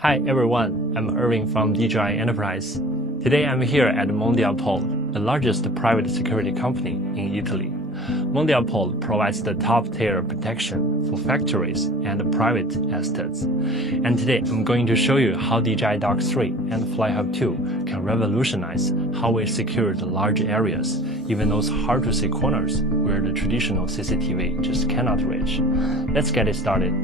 Hi everyone, I'm Irving from DJI Enterprise. Today I'm here at Mondialpole, the largest private security company in Italy. Mondialpole provides the top-tier protection for factories and private estates. And today I'm going to show you how DJI Dock 3 and FlightHub 2 can revolutionize how we secure the large areas, even those hard-to-see corners where the traditional CCTV just cannot reach. Let's get it started.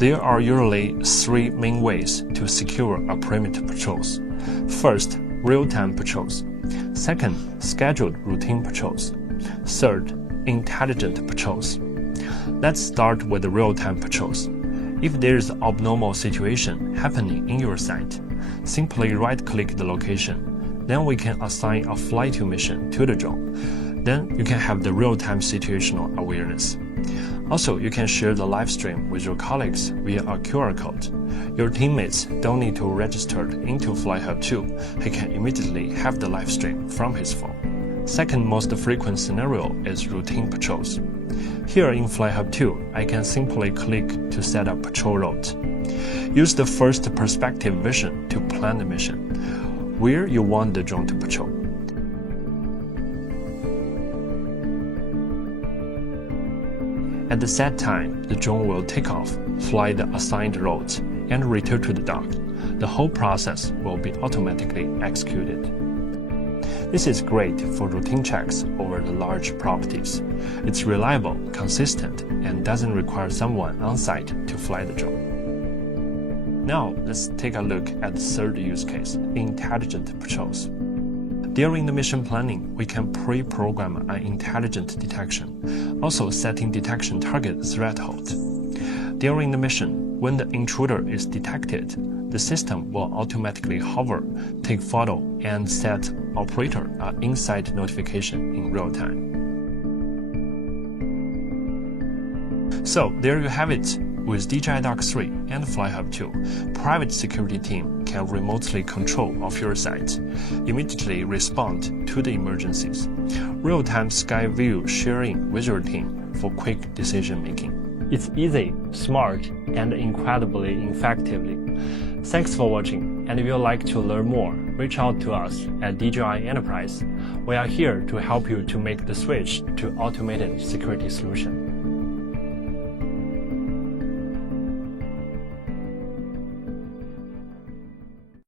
There are usually three main ways to secure a perimeter patrols. First, real-time patrols. Second, scheduled routine patrols. Third, intelligent patrols. Let's start with the real-time patrols. If there is an abnormal situation happening in your site, simply right-click the location. Then we can assign a fly to mission to the drone. Then you can have the real-time situational awareness. Also, you can share the live stream with your colleagues via a QR code. Your teammates don't need to register into FlightHub 2. He can immediately have the live stream from his phone. Second most frequent scenario is routine patrols. Here in FlightHub 2, I can simply click to set up patrol route. Use the first perspective vision to plan the mission, where you want the drone to patrol. At the set time, the drone will take off, fly the assigned route, and return to the dock. The whole process will be automatically executed. This is great for routine checks over the large properties. It's reliable, consistent, and doesn't require someone on site to fly the drone. Now, let's take a look at the third use case, intelligent patrols. During the mission planning, we can pre-program an intelligent detection, also setting detection target threshold. During the mission, when the intruder is detected, the system will automatically hover, take photo, and set operator an inside notification in real time. So there you have it. With DJI Dock 3 and FlightHub 2, private security team can remotely control of your site, immediately respond to the emergencies, real-time sky view sharing with your team for quick decision-making. It's easy, smart, and incredibly effectively. Thanks for watching, and if you'd like to learn more, reach out to us at DJI Enterprise. We are here to help you to make the switch to automated security solution.